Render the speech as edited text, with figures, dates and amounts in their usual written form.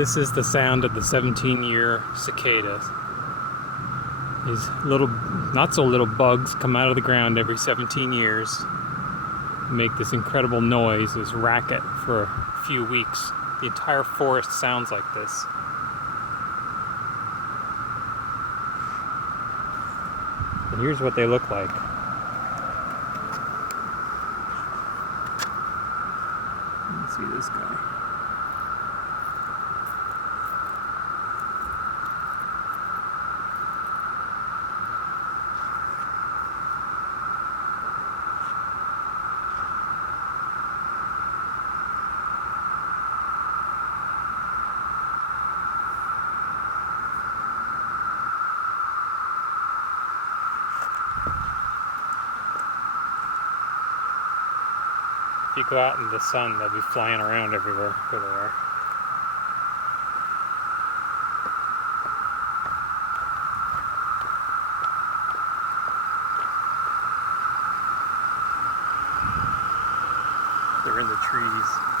This is the sound of the 17-year cicadas. These little, not so little bugs come out of the ground every 17 years, make this incredible noise, this racket for a few weeks. The entire forest sounds like this. And here's what they look like. Let's see this guy. If you go out in the sun, they'll be flying around everywhere where they are. They're in the trees.